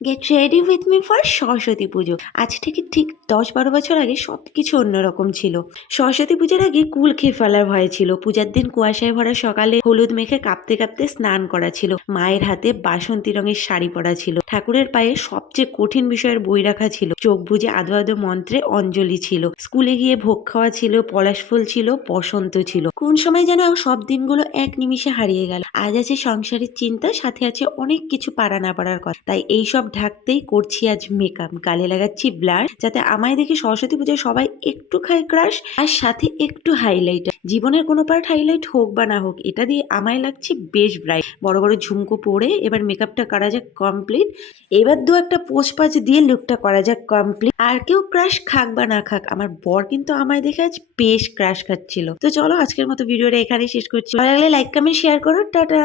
Get ready with me for Saraswati পুজো। আজ থেকে ঠিক ১০-১২ বছর আগে সবকিছু অন্যরকম ছিল। সরস্বতী পুজোর আগে কুল খেয়ে ফেলার ভয় ছিল। পূজার দিন কুয়াশায় ভরা সকালে হলুদ মেখে কাঁপতে কাঁপতে স্নান করা ছিল। মায়ের হাতে বাসন্তী রঙের শাড়ি পরা ছিল। ঠাকুরের পায়ে সবচেয়ে কঠিন বিষয়ের বই রাখা ছিল। চোখ বুজে আধো আধো মন্ত্রে অঞ্জলি ছিল। স্কুলে গিয়ে ভোগ খাওয়া ছিল, পলাশ ফুল ছিল, বসন্ত ছিল। কোন সময় যেন সব দিনগুলো এক নিমিষে হারিয়ে গেল। আজ আছে সংসারের চিন্তা, সাথে আছে অনেক কিছু পারা না পারার কথা। তাই এইসব ঢাকতেই করছি আজ মেকআপ। গালে লাগাচ্ছি ব্লার, যাতে আমায় দেখে সরস্বতী পুজোয় সবাই একটু খায় ক্রাশ, আর সাথে একটু হাইলাইটার। জীবনের কোনো পার্ট হাইলাইট হোক বা না হোক, এটা দিয়ে আমায় লাগছে বেশ ব্রাইট। বড় বড় ঝুমকো পরে এবার মেকআপটা করা যাক কমপ্লিট। এবার দু একটা পোস্ট পাঁচ দিয়ে লুকটা করা যাক কমপ্লিট। আর কেউ ক্রাশ খাক বা না খাক, আমার বর কিন্তু আমায় দেখে আজ বেশ ক্রাশ খাচ্ছিল। তো চলো আজকের মতো ভিডিওটা এখানেই শেষ করছি। ভালো লাগলে লাইক কমেন্ট শেয়ার করো। টাটা।